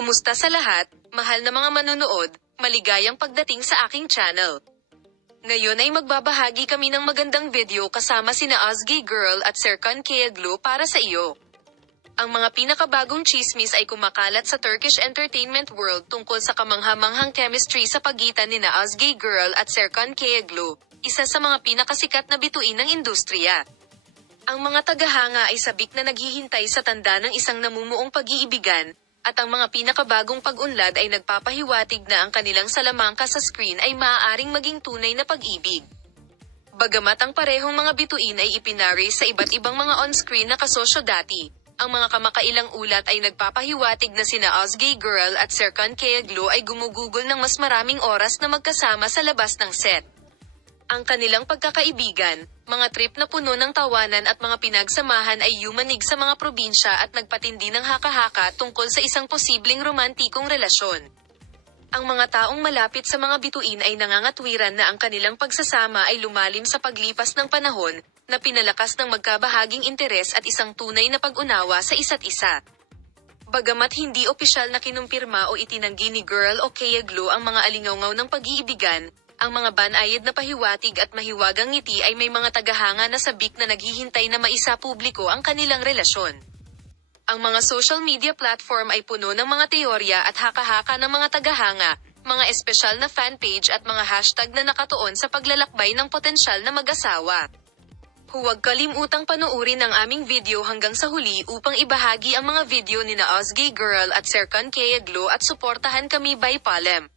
Kumusta sa lahat, mahal na mga manonood, maligayang pagdating sa aking channel. Ngayon ay magbabahagi kami ng magandang video kasama sina Ozgy Girl at Serkan Kayaglu para sa iyo. Ang mga pinakabagong chismis ay kumakalat sa Turkish entertainment world tungkol sa kamangha-manghang chemistry sa pagitan nina Ozgy Girl at Serkan Kayaglu, isa sa mga pinakasikat na bituin ng industriya. Ang mga tagahanga ay sabik na naghihintay sa tanda ng isang namumuong pag-iibigan, at ang mga pinakabagong pag-unlad ay nagpapahiwatig na ang kanilang salamangka sa screen ay maaaring maging tunay na pag-ibig. Bagamat ang parehong mga bituin ay ipinari sa iba't ibang mga on-screen na kasosyo dati, ang mga kamakailang ulat ay nagpapahiwatig na sina Ozgy Girl at Serkan Kayaglu ay gumugugol ng mas maraming oras na magkasama sa labas ng set. Ang kanilang pagkakaibigan, mga trip na puno ng tawanan at mga pinagsamahan ay yumanig sa mga probinsya at nagpatindi ng haka-haka tungkol sa isang posibleng romantikong relasyon. Ang mga taong malapit sa mga bituin ay nangangatwiran na ang kanilang pagsasama ay lumalim sa paglipas ng panahon, na pinalakas ng magkabahaging interes at isang tunay na pag-unawa sa isa't isa. Bagamat hindi opisyal na kinumpirma o itinanggi ni Girl o Kayaglu ang mga alingawngaw ng pag-iibigan, ang mga banayad na pahiwatig at mahiwagang ngiti ay may mga tagahanga na sabik na naghihintay na maisa publiko ang kanilang relasyon. Ang mga social media platform ay puno ng mga teorya at haka-haka ng mga tagahanga, mga espesyal na fanpage at mga hashtag na nakatuon sa paglalakbay ng potensyal na mag-asawa. Huwag kalimutang panoorin ang aming video hanggang sa huli upang ibahagi ang mga video nina Ozgy Girl at Serkan Kayaglu at suportahan kami by Palem.